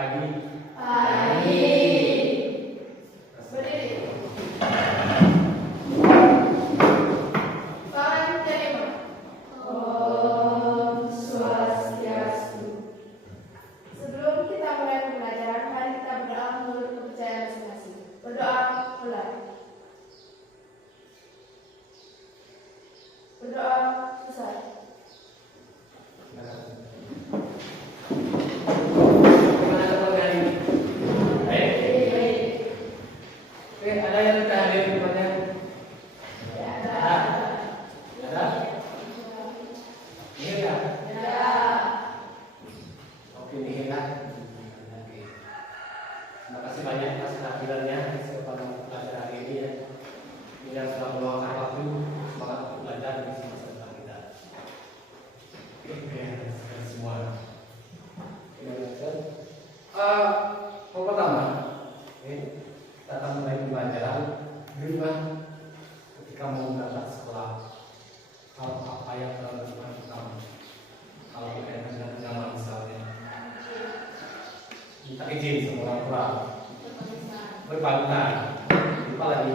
pagi. Pagi. Berdiri. Salam terima. Om Swastiastu. Sebelum kita mulai pembelajaran, mari kita berdoa menurut kepercayaan masing-masing. Berdoa mulai. Berdoa selesai. Gimana teman hari ini? Baik. Oke, ada yang sudah hadir di tempatnya? Ada. Ada? Ini ya? Oke, ini ya. Oke. Terima kasih banyak atas kehadirannya pada pelajaran hari ini ya. Ini yang sudah meluangkan waktu semangat untuk belajar di semester depan kita. Oke, semua. Yang pertama, kita akan mulai pembelajaran di rumah ketika mau berangkat sekolah. Hal apa yang telah dilakukan kamu? Kalau berkaitan dengan agama misalnya, minta izin sama orang tua, berpamitan, lupa lagi,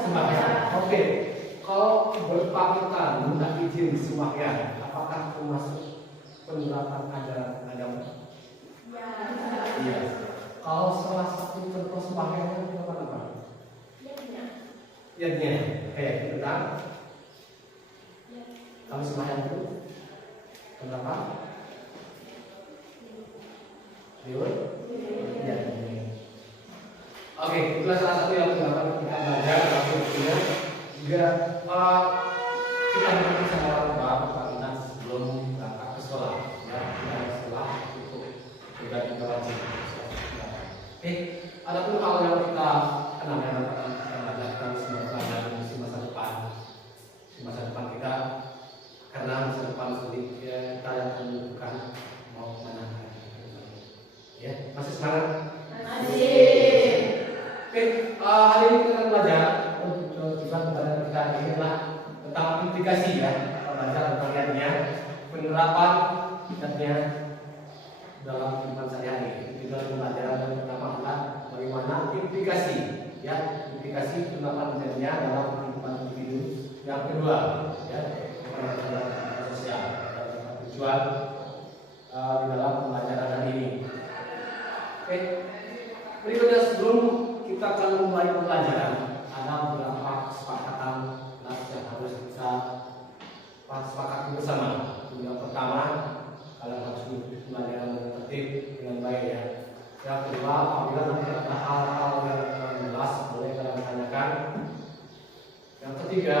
sembahyang. Oke, kalau berpamitan, minta izin sembahyang, apakah termasuk penerapan ajaran agama? Iya. Kalau salah satu contoh sembahyang itu apa? Yatnya. Oke, benar. Kalau sembahyang itu kenapa? Liur? Iya. Oke, itulah salah satu yang dapat kita belajar dalam bukunya. Juga kita bertemu sama orang tua berpamitan sebelum berangkat ke sekolah. Ya, kita ke sekolah untuk juga wajib. Ada pun hal yang kita kenal yang akan kita belajar semua pelajaran di masa depan. Di masa depan kita, karena masa depan sendiri kita yang menentukan mau kemana. Ya, masih semangat? Masih. Oke, hari ini kita akan belajar juga kepada kita ini adalah tentang implikasi ya, belajar tentang yatnya, penerapan yatnya dalam kehidupan sehari-hari. Juga pembelajaran yang pertama adalah bagaimana implikasi ya, implikasi penerapan yatnya dalam kehidupan individu. Yang kedua ya, penerapan sosial dan tujuan di dalam pembelajaran hari ini. Oke, berikutnya sebelum kita akan memulai pembelajaran, ada beberapa kesepakatan yang harus kita sepakati bersama. Yang pertama, kalian harus mengikuti pembelajaran dengan tertib dengan baik ya. Yang kedua, apabila nanti ada hal-hal yang jelas boleh kalian tanyakan. Yang ketiga,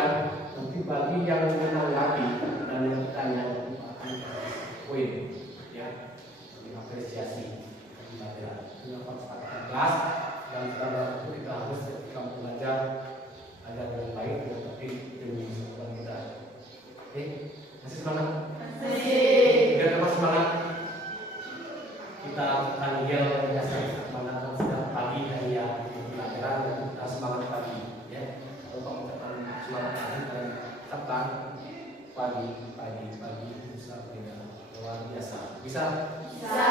nanti bagi yang menanggapi dan yang bertanya akan poin ya, apresiasi pembelajaran. Ini kesepakatan kelas. Dan setelah itu kita harus ketika belajar ada dengan baik dan tertib demi kesempatan kita. Oke, masih semangat? Masih. Biar apa semangat? Kita akan yel biasa semangat setiap pagi hari ya pelajaran dan kita semangat pagi ya. Kalau pengucapan semangat pagi dan tetap pagi bisa beda luar biasa. Bisa? Bisa.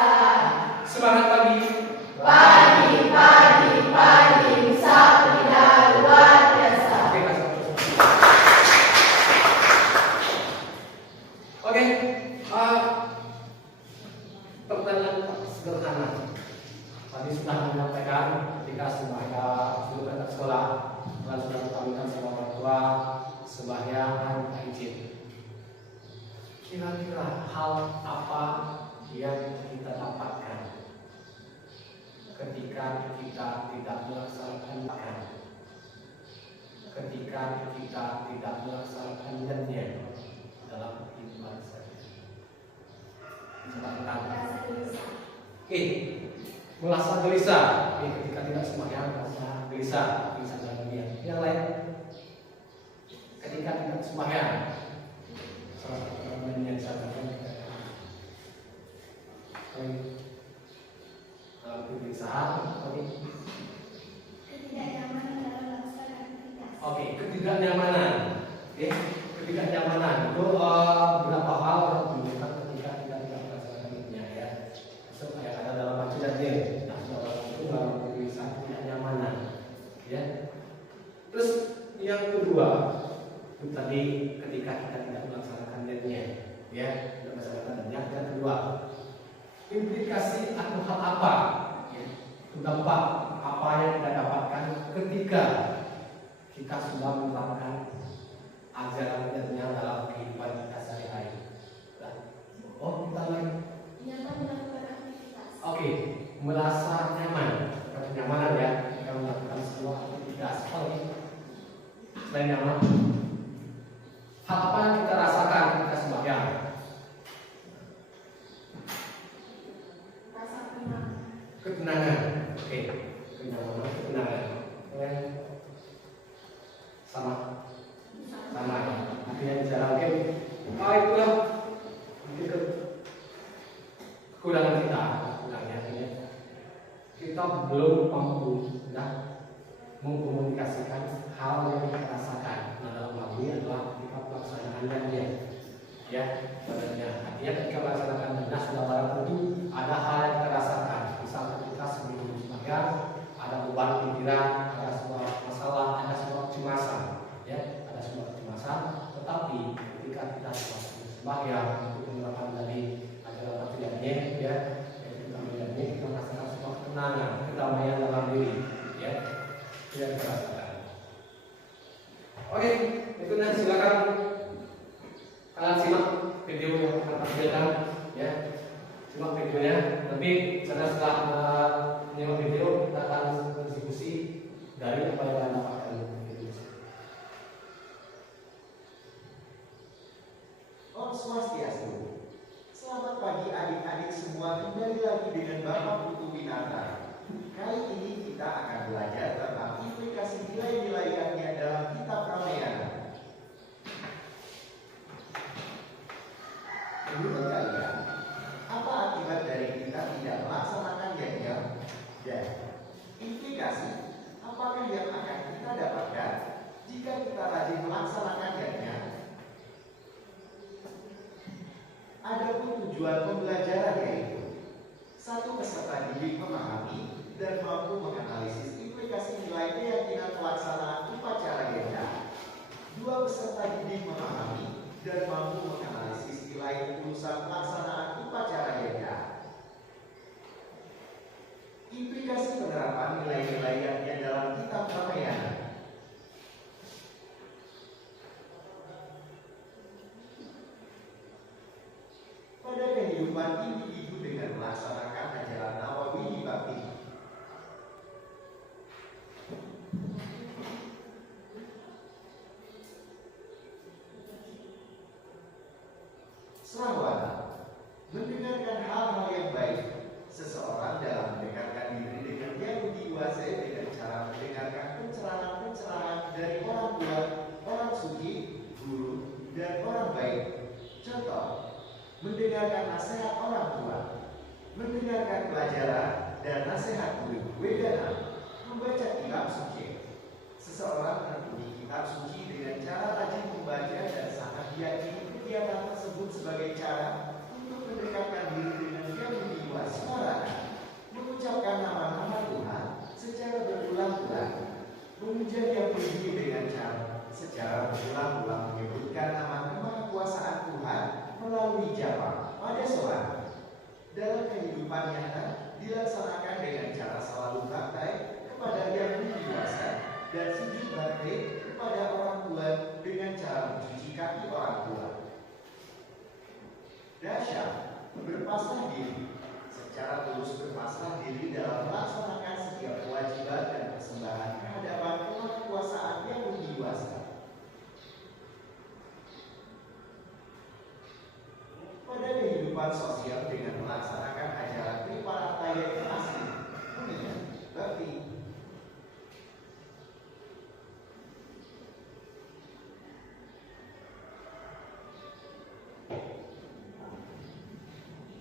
Semangat pagi. Pagi bisa beda luar biasa. Oke, pertanyaan sederhana. Tadi sudah menyampaikan ketika sebelum berangkat sekolah, kalian sudah berpamitan sama orang tua, sembahyang dan izin. Kira-kira hal apa yang kita dapatkan ketika kita tidak melaksanakan yatnya dalam kehidupan sehari-hari. Oke, merasa gelisah. Ketika tidak sembahyang merasa gelisah dalam dunia. Yang lain, ketika tidak sembahyang, salah satu yang disampaikan kegelisahan, Ketidaknyamanan dalam melaksanakan aktivitas. Oke, ketidaknyamanan. Oke, ketidaknyamanan itu beberapa hal yang ditemukan ketika kita tidak melaksanakan yatnya ya. Yang ada dalam tempat apa yang kita dapatkan ketika kita sudah menerapkan ajaran-ajarannya dalam kehidupan kita sehari-hari. Oh, kita lagi. Nyaman melakukan aktivitas. Oke, merasa nyaman. Kenyamanan ya, kita melakukan sebuah aktivitas. Selain nyaman, hal apa yang kita rasakan ketika sembahyang? Rasa tenang. Ketenangan. Oke, kenyamanan, ketenangan. Sama ya. Artinya bicara mungkin itulah mungkin kekurangan kita, artinya kita belum mampu mengkomunikasikan hal yang kita rasakan. Nah, dalam hal ini adalah ketika pelaksanaannya, ya, sebenarnya. Artinya ketika melaksanakan dinas sudah barang tentu ada hal yang kita rasakan. Misalnya kita sebelum sembahyang ada beban pikiran, ada sebuah masalah, ada sebuah kecemasan, ya, ada sebuah kecemasan. Tetapi ketika kita sembahyang untuk menerapkan dari ajaran aktivitasnya, ya, kita melihatnya kita merasakan sebuah ketenangan, kedamaian dalam diri, ya, tidak kita rasakan. Oke, itu nanti silakan kalian simak video yang akan tampilkan, ya, simak videonya. Tapi setelah menyimak video kita akan berdiskusi dari apa yang anda dapatkan. Om Swastiastu. Selamat pagi adik-adik semua, kembali lagi dengan Bapak Putu Winata. Kali ini kita akan belajar tentang implikasi nilai-nilai yang ada dalam kitab Ramayana. Menurut kalian, apa akibat dari kita tidak melaksanakan yajna? Dan implikasi apakah yang akan kita dapatkan jika kita rajin melaksanakan yajna? Adapun tujuan pembelajaran yaitu: 1. Peserta didik memahami dan mampu menganalisis implikasi nilai keyakinan pelaksanaan upacara yajna. 2. Peserta didik memahami dan mampu menganalisis nilai urusan pelaksanaan upacara yajna. Implikasi penerapan nilai-nilai yang ada dalam kitab Ramayana. Pada kehidupan individu dengan melaksanakan ajaran Nawawi Bakti. Srawata, mendengarkan hal-hal yang baik. Seseorang dalam mendekatkan diri dengan yang dikuasai dengan cara mendengarkan pencerahan-pencerahan dari orang tua, orang suci, guru, dan orang baik. Contoh: mendengarkan nasihat orang tua, mendengarkan pelajaran dan nasihat guru. Wedana, membaca kitab suci. Seseorang menekuni kitab suci dengan cara rajin membaca dan sangat diyakini kegiatan tersebut sebagai cara untuk mendekatkan diri dengan yang lebih luas suara, mengucapkan nama-nama Tuhan secara berulang-ulang, memuja yang tinggi dengan cara secara berulang-ulang menyebutkan nama kemahakuasaan Tuhan melalui japa pada sholat. Dalam kehidupan nyata dilaksanakan dengan cara selalu bakti kepada yang lebih dewasa dan sujud bakti kepada orang tua dengan cara mencuci kaki orang tua. Dasya, berpasrah diri, secara tulus berpasrah diri dalam melaksanakan setiap kewajiban dan persembahan kehadapan kemahakuasaan yang lebih dewasa. Pada kehidupan sosial dengan melaksanakan ajaran Triparataya yang asli, punya bakti.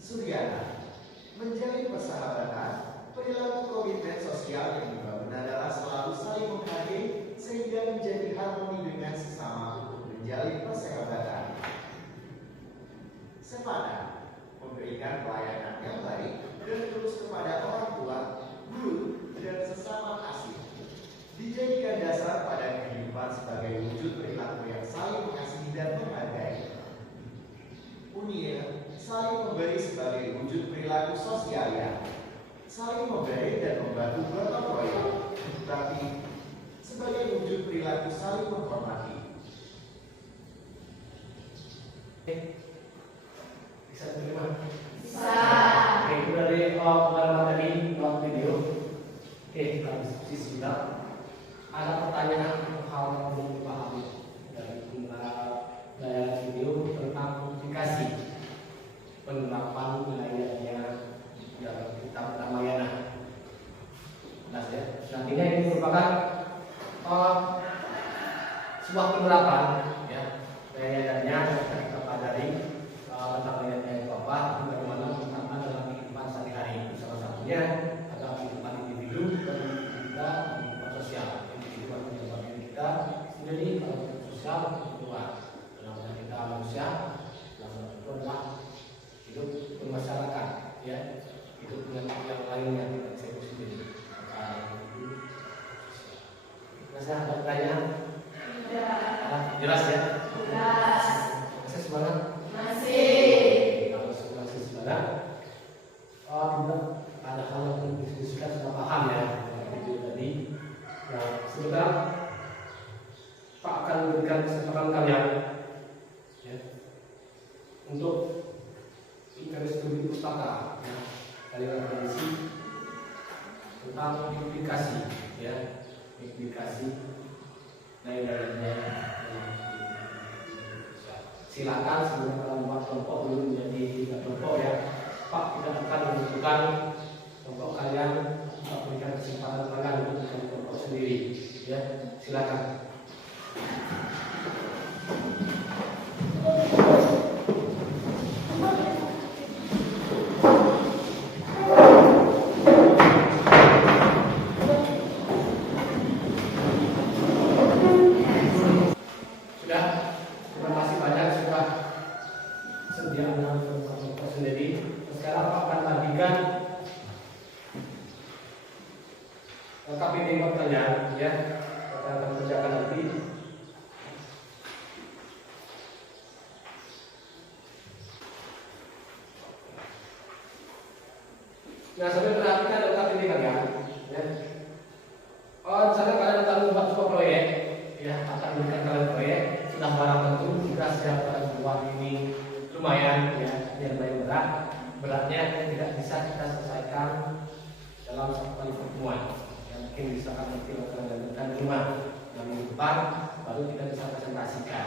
Suryana, menjalin persahabatan, perilaku komitmen sosial yang dibangun adalah selalu saling menghargai sehingga menjadi harmoni dengan sesama untuk menjalin persahabatan. Sevana, memberikan pelayanan yang baik dan tulus kepada orang tua, guru, dan sesama asli. Dijadikan dasar pada kehidupan sebagai wujud perilaku yang saling mengasihi dan menghargai. Unia, saling memberi sebagai wujud perilaku sosial yang saling memberi dan membantu gotong royong, tapi sebagai wujud perilaku saling menghormati. Bisa terima? Bisa. Oke, itu dari pengalaman tadi lewat video. Oke, kita diskusi sebentar. Ada pertanyaan hal yang belum dipahami dari video tentang aplikasi penerapan nilai-nilainya dalam kitab Ramayana. Jelas ya. Nantinya ini merupakan sebuah penerapan ya nilai-nilainya yang akan kita pelajari tentang nilai-nilai itu apa, bagaimana menerapkan dalam kehidupan sehari-hari. Salah satunya adalah kehidupan individu dan kita kehidupan sosial. Individu adalah kehidupan diri kita sendiri, kalau kehidupan sosial keluar. Dalam kita manusia, dalam itu adalah hidup bermasyarakat, ya, hidup dengan yang lainnya tidak bisa hidup sendiri. Masih ada pertanyaan? Jelas ya? Jelas. Masih semangat? Masih. Kalau masih semangat, tidak ada hal yang perlu didiskusikan sudah paham ya video tadi. Nah, sebentar Pak akan memberikan kesempatan kalian ya, untuk ikut studi pustaka ya, kalian akan isi tentang implikasi ya, implikasi nilai-nilainya. Silakan sebelum kalian membuat kelompok dulu menjadi 3 kelompok ya. Pak tidak akan menentukan kelompok kalian, Pak berikan kesempatan kalian untuk menjadi kelompok sendiri ya. Silakan. KPD kalian ya, kita akan kerjakan nanti. Nah, sambil perhatikan data KPD kalian ya. Misalnya kalian akan membuat sebuah proyek ya, akan memberikan kalian proyek, sudah barang tentu, sudah siap kalian buat ini lumayan ya, yang lumayan beratnya tidak bisa kita selesaikan dalam satu kali pertemuan. Mungkin bisa nanti akan dilanjutkan di rumah yang minggu depan baru kita bisa presentasikan.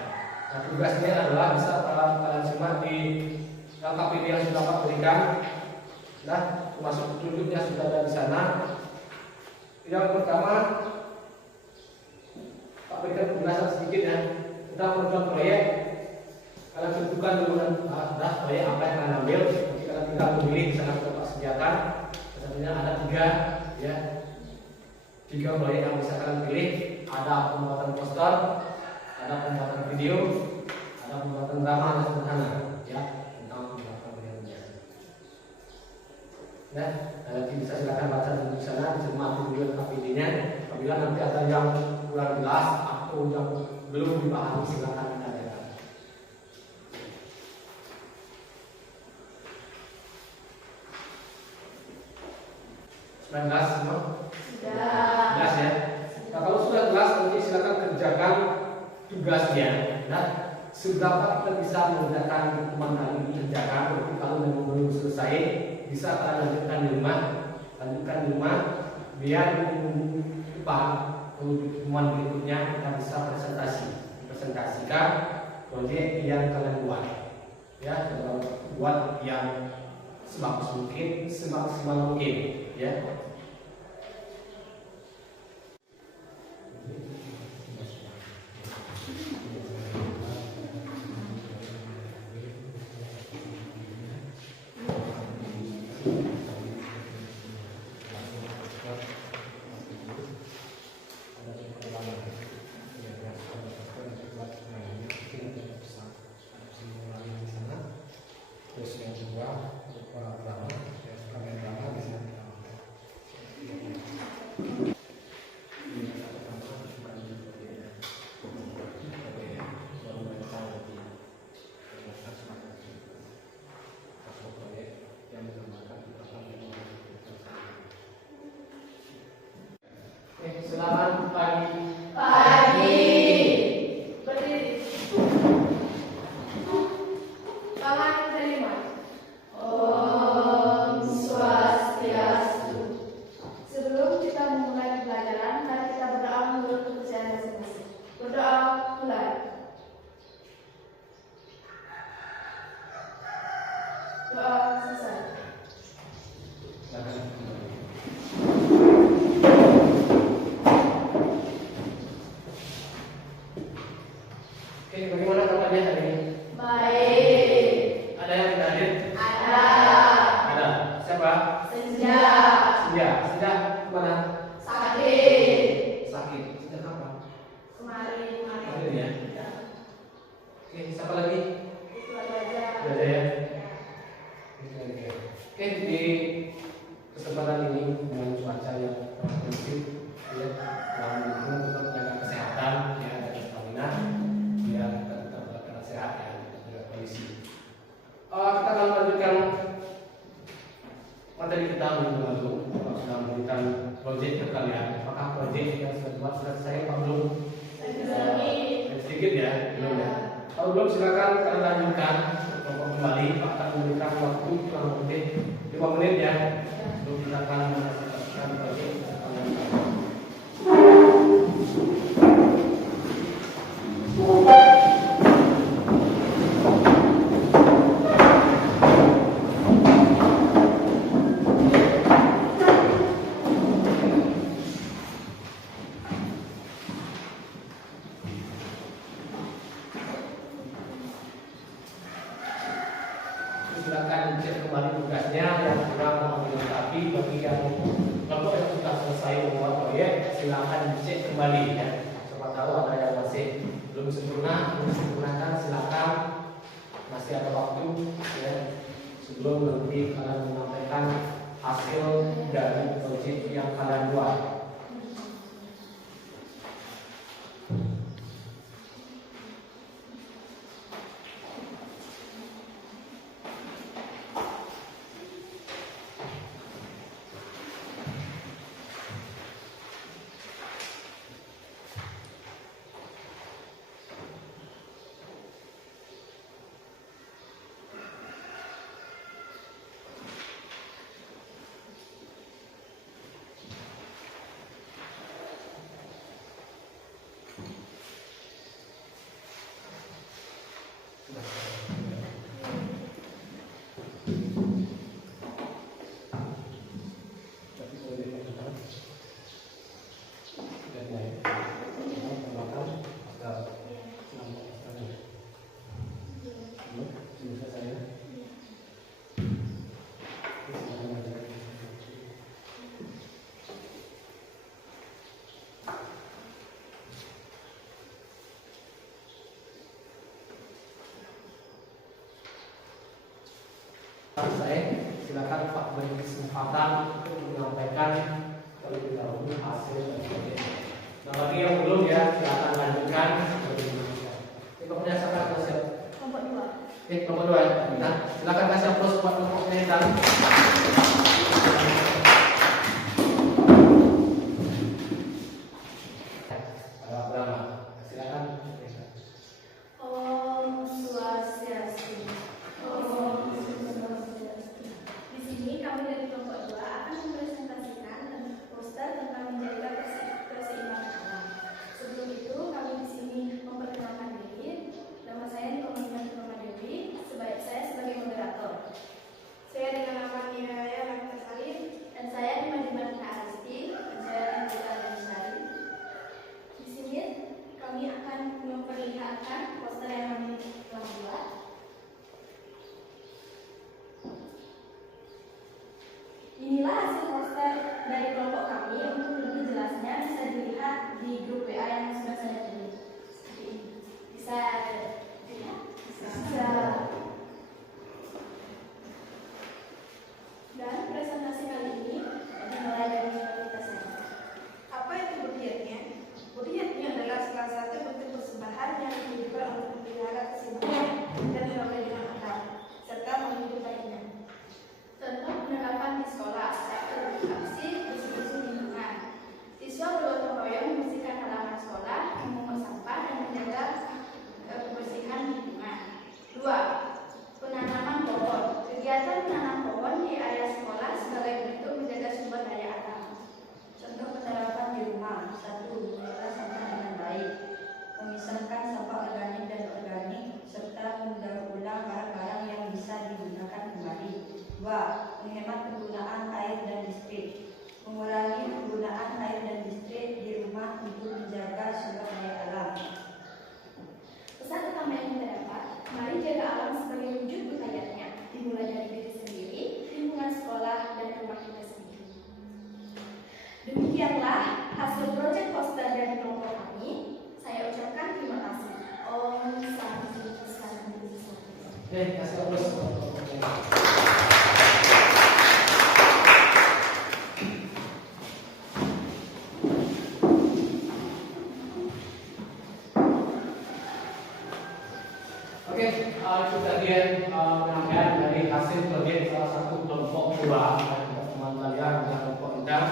Nah, tugasnya adalah bisa kalian simak di KPD yang sudah Pak berikan. Nah, termasuk petunjuknya sudah ada di sana. Yang pertama, Pak berikan penjelasan sedikit ya tentang program proyek. Kalian tentukan dulu dah proyek apa yang kalian ambil. Nanti kalian tinggal memilih, misalkan Pak sediakan. Satunya ada 3 ya. 3 proyek yang bisa kalian pilih. Ada pembuatan poster, ada pembuatan video, ada pembuatan drama dan sederhana ya, tentang pembuatan videonya. Nah, nanti bisa silakan baca di sana, dicermati dulu KPD-nya. Apabila nanti ada yang kurang jelas atau yang belum dipahami, silakan ditanyakan. Sudah jelas semua? Jelas ya. Nah, kalau sudah jelas nanti silakan kerjakan tugasnya. Nah, seberapa kita bisa mengerjakan hukuman kali ini kerjakan. Tapi kalau memang belum selesai, bisa kalian lanjutkan di rumah. Lanjutkan di rumah, biar minggu depan hukuman berikutnya kita bisa presentasikan proyek yang kalian buat. Ya, buat yang sebagus mungkin, semaksimal mungkin. Ya. Terus yang kedua, drama, drama bisa selamat pagi. Pagi. Berdiri. Tangan terima. Om Swastiastu. Sebelum kita memulai pelajaran, mari kita berdoa menurut kepercayaan masing-masing. Berdoa mulai. Doa selesai. Oke, bagaimana kabarnya hari ini? Baik. Ada yang tidak hadir? Ada. Ada. Siapa? Senja. Senja. Senja kemana? Sakit. Sakit. Senja kapan? Kemarin. Kemarin ya. Oke, siapa lagi? Itu aja. Ada ya. Oke, di kesempatan ini dengan cuaca yang kondusif, ya, mendukung untuk jaga kesehatan, ya, jaga stamina, ya, kita tetap bergerak sehat, ya, jaga kondisi. Kita akan melanjutkan materi kita minggu lalu. Bapak sudah memberikan proyek ke kalian. Apakah proyek yang sudah dibuat sudah selesai? Pak belum? Sedikit ya, belum ya. Kalau belum silakan kalian lanjutkan. Coba kembali, Pak akan memberikan waktu kurang lebih 5 menit ya. Untuk kita akan menyaksikan proyek. Silakan cek kembali tugasnya yang kurang mau dilengkapi. Bagi yang kelompok yang sudah selesai membuat proyek, silakan dicek kembali ya. Siapa tahu ada yang masih belum sempurna, belum disempurnakan, silakan, masih ada waktu ya, sebelum nanti kalian menyampaikan hasil dari proyek yang kalian buat. Saya silakan Pak beri kesempatan untuk menyampaikan terlebih dahulu hasil dari proyek. Nah, bagi yang belum ya silakan lanjutkan. Ini kemudian silakan kasih. Kelompok 2. Nomor 2 ya. Nah, silakan kasih aplaus buat kelompoknya dan. Silakan. Om Swastiastu. Om Swastiastu. Di sini kami dari kelompok 2 akan mempresentasikan poster tentang menjaga keseimbangan alam. Sebelum itu kami di sini memperkenalkan diri. Nama saya Niko Mima Dewi. Saya sebagai moderator. Saya dengan nama Niraya Rangga Salim dan saya Diman Aristi. Saya anggota Legislatif. Di sini kami akan memperlihatkan poster yang kami telah buat. Inilah hasil poster dari kelompok kami. Untuk lebih jelasnya bisa dilihat di grup WA yang sudah saya tulis. Seperti ini. Bisa dilihat? Bisa. Dan presentasi kali ini dimulai dari kita saja. Apa itu Budiatnya? Budiatnya adalah salah satu bentuk persembahan yang ditujukan untuk memelihara kesimbangan dan berbagai dengan akal, serta menghidupkannya. Contoh penerapan di sekolah, aksi bersih-bersih lingkungan. Siswa bergotong Demikianlah hasil proyek poster dari kelompok kami. Saya ucapkan terima kasih. Om Santi Santi Santi. Kasih aplaus. Oke, itu tadi penyampaian dari hasil proyek salah satu kelompok dua teman kalian dan kelompok endang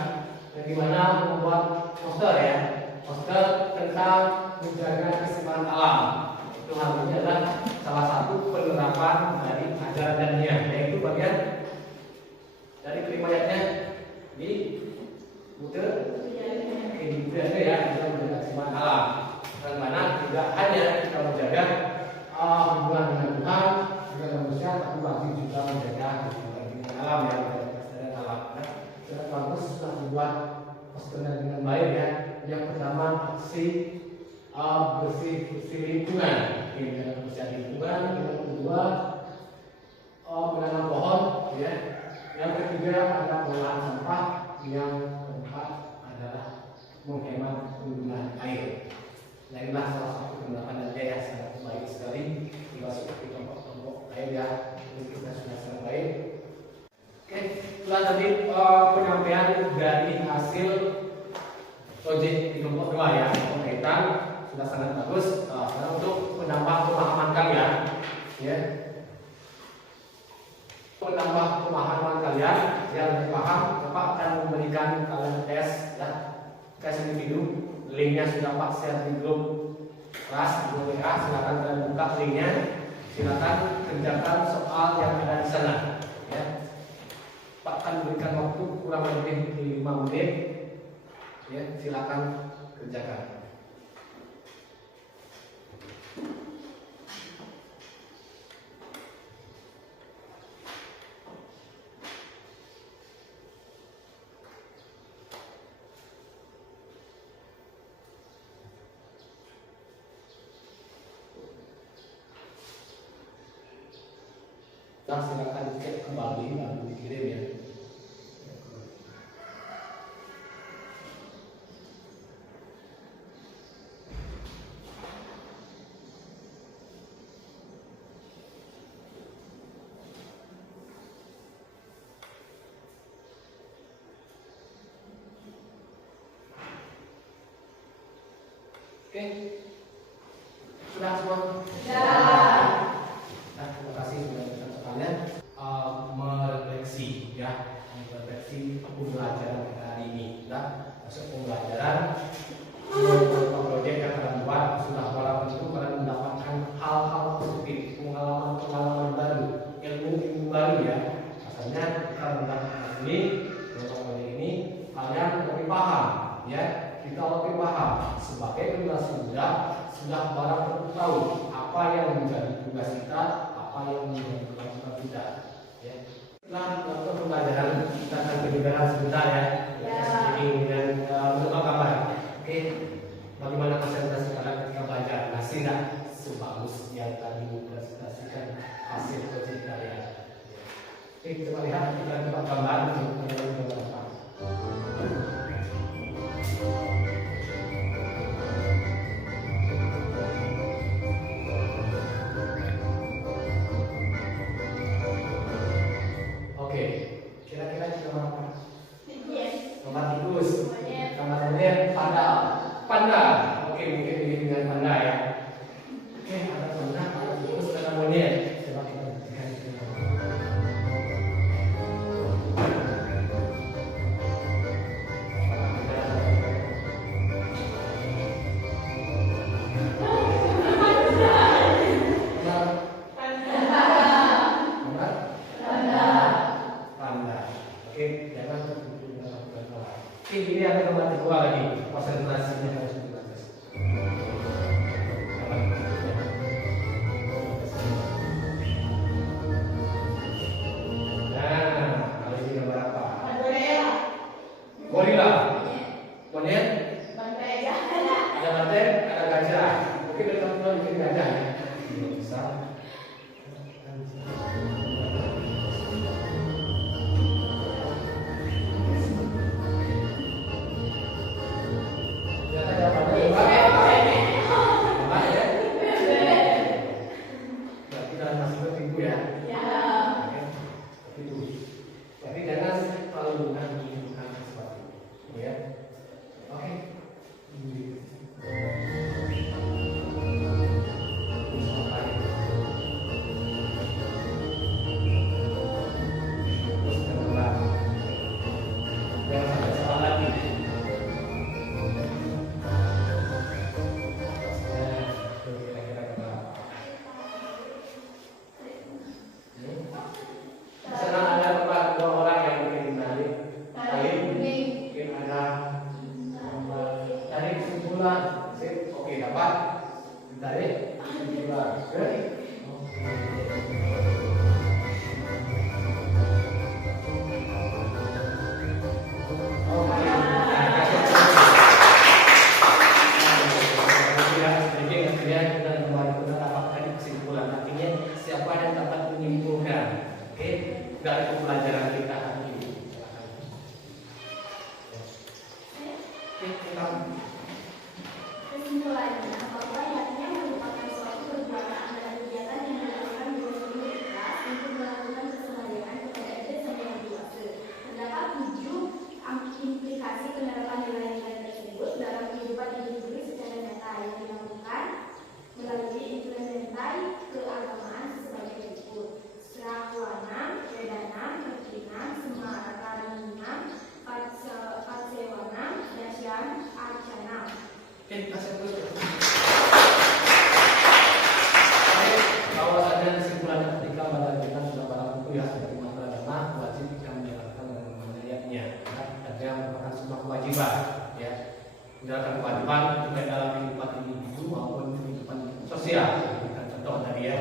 yang dimana membuat poster ya, poster tentang menjaga keseimbangan alam. Itu harusnya adalah salah satu penerapan dari ajaran dan niat, yaitu bagian dari kelima ayatnya di butir itu ya, kita menjaga keseimbangan alam. Dan mana tidak hanya kita menjaga hubungan dengan Tuhan, dengan manusia, tapi wajib juga menjaga keseimbangan alam ya, keseimbangan alam. Sangat bagus sudah dibuat posternya dengan baik ya. Yang pertama aksi bersih lingkungan, bersih lingkungan. Yang kedua menanam pohon ya. Yang ketiga ada pengolahan sampah. Yang keempat adalah menghemat penggunaan air. Nah inilah salah satu penerapan dan daya sangat baik sekali dimasuk di kelompok-kelompok lain ya. Ini kita sudah sangat baik. Oke, setelah tadi penyampaian dari hasil proyek di kelompok 2 ya, pemerintahan sudah sangat bagus. Sekarang untuk menambah pemahaman kalian, ya, menambah pemahaman kalian biar lebih paham, Bapak akan memberikan kalian tes ya, tes individu. Linknya sudah Pak share di grup kelas di WA. Silakan kalian buka linknya. Silakan kerjakan soal yang ada di sana. Ya. Pak akan berikan waktu kurang lebih 5 menit. Ya, silakan kerjakan. Nah, silakan cek kembali lalu dikirim ya. Oke, sudah semua? Ya. Nah, terima kasih sudah datang sekalian. Merefleksi ya, merefleksi pembelajaran kita hari ini. Nah, masuk pembelajaran proyek yang kalian buat sudah barang tentu kalian mendapatkan hal-hal positif, pengalaman baru, ilmu baru ya. Asalnya kita mendapatkan ini, proyek ini kalian lebih paham ya. Kita lebih paham sebagai generasi muda sudah barang tentu tahu apa yang menjadi tugas kita, apa yang menjadi kewajiban kita. Ya. Setelah melakukan pembelajaran kita akan berbicara sebentar ya. Ini dan menentukan kabar. Oke, bagaimana konsentrasi kalian ketika belajar? Masih nggak sebagus yang tadi presentasikan hasil proyek kalian? Oke, kita lihat kita coba gambar untuk gambar apa. Kira-kira di gambar apa? Gambar tikus. Gambar monyet, panda. Oke, mungkin ini dengan panda ya. Oke, ada panda, ada tikus, ada monyet. Coba kita buktikan di gambar. Ini ada gambar kedua lagi, konsentrasinya harus dibatas. Nah, kali ini gambar apa? Gorila. Monyet? Ada banteng, ada gajah. Mungkin dari teman-teman bikin gajah ya. Belum bisa. Kesimpulannya, bahwa yaknya merupakan suatu perbuatan dan kegiatan yang dilakukan dengan penuh ikhlas untuk melakukan keseharian kepada ide sampai yang dewasa. Terdapat 7 implikasi penerapan nilai-nilai tersebut dalam kehidupan individu secara nyata yang dilakukan melalui implementasi keagamaan sebagai berikut: srawanam, vedanam, pertinam, semarakanam, patsewanam, dasyan, arcanam. Oke, kasih terus. Bahwasannya kesimpulan ketika kita sudah barang buku ya sebagai masalah agama wajib kita menjalankan dan memanfaatkannya. Ada merupakan sebuah kewajiban, ya. Menjalankan kewajiban baik dalam kehidupan individu maupun kehidupan sosial. Kita contoh tadi ya.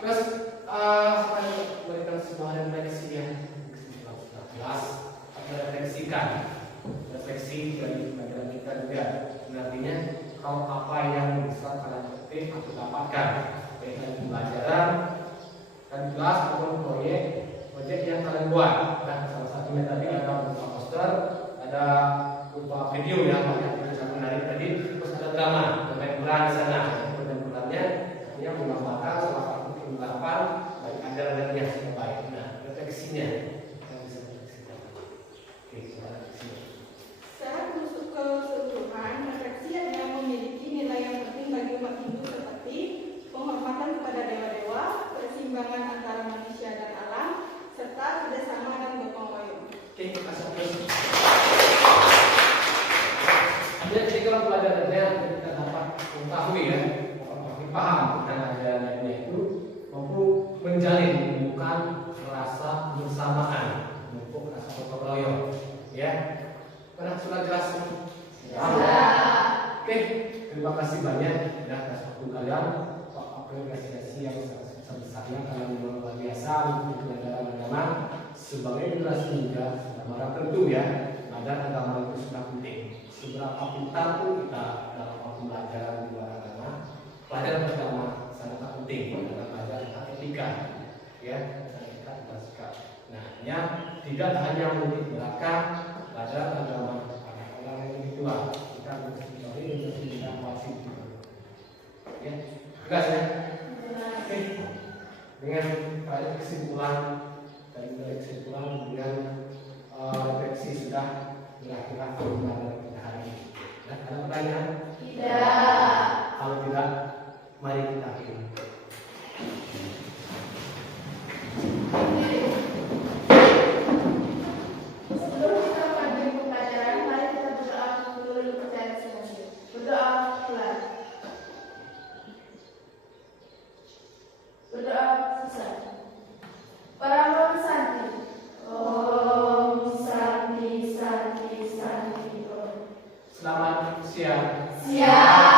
Terus saya memberikan sebuah refleksi ya. Kesimpulan sudah jelas. Kita refleksi dari pelajaran kita juga. Artinya kalau apa yang bisa kalian petik atau dapatkan baik dari pembelajaran dan kelas maupun proyek yang kalian buat. Nah, salah satunya tadi ada berupa poster, ada berupa video yang banyak yang menarik tadi, terus ada drama bermain di sana. Bermain-bermainnya artinya menggambarkan salah satu pengungkapan baik ajaran dan yang baik. Nah, refleksinya yang bisa refleksikan. Oke, refleksinya. Secara keseluruhan, refleksi yang memiliki nilai yang penting bagi umat Hindu seperti penghormatan kepada dewa-dewa, keseimbangan antara manusia dan alam, serta kerjasama dan gotong royong. Oke, kasih terus. Jadi kalau pelajarannya kita dapat mengetahui ya, paham tentang ajarannya itu, mampu menjalin bukan rasa bersamaan, memupuk rasa gotong royong, ya. Pernah sudah jelas? Ya. Oke, terima kasih banyak ya atas waktu kalian. Apresiasi yang sebesar-besarnya kalian luar biasa untuk pelajaran agama sebagai generasi muda sudah marah tentu ya agar agama itu sudah penting. Seberapa pintar pun kita dalam waktu belajar di luar agama, pelajaran agama sangat penting dalam belajar tentang etika, ya tentang etika dan sikap. Nah, tidak hanya untuk belakang pelajaran agama pada orang yang lebih tua, kita harus mencari untuk tidak wajib. Ya, jelas ya. Oke, dengan kesimpulan dengan refleksi sudah berakhir pembelajaran kita hari ini. Nah, ada pertanyaan? Tidak. Kalau tidak, mari kita akhiri. Sebelum kita melanjutkan pembelajaran, mari kita berdoa dulu percaya masing-masing. Berdoa mulai. Berdoa selesai. Para santi. Om Santi Santi Santi Om. Selamat siang. Siang.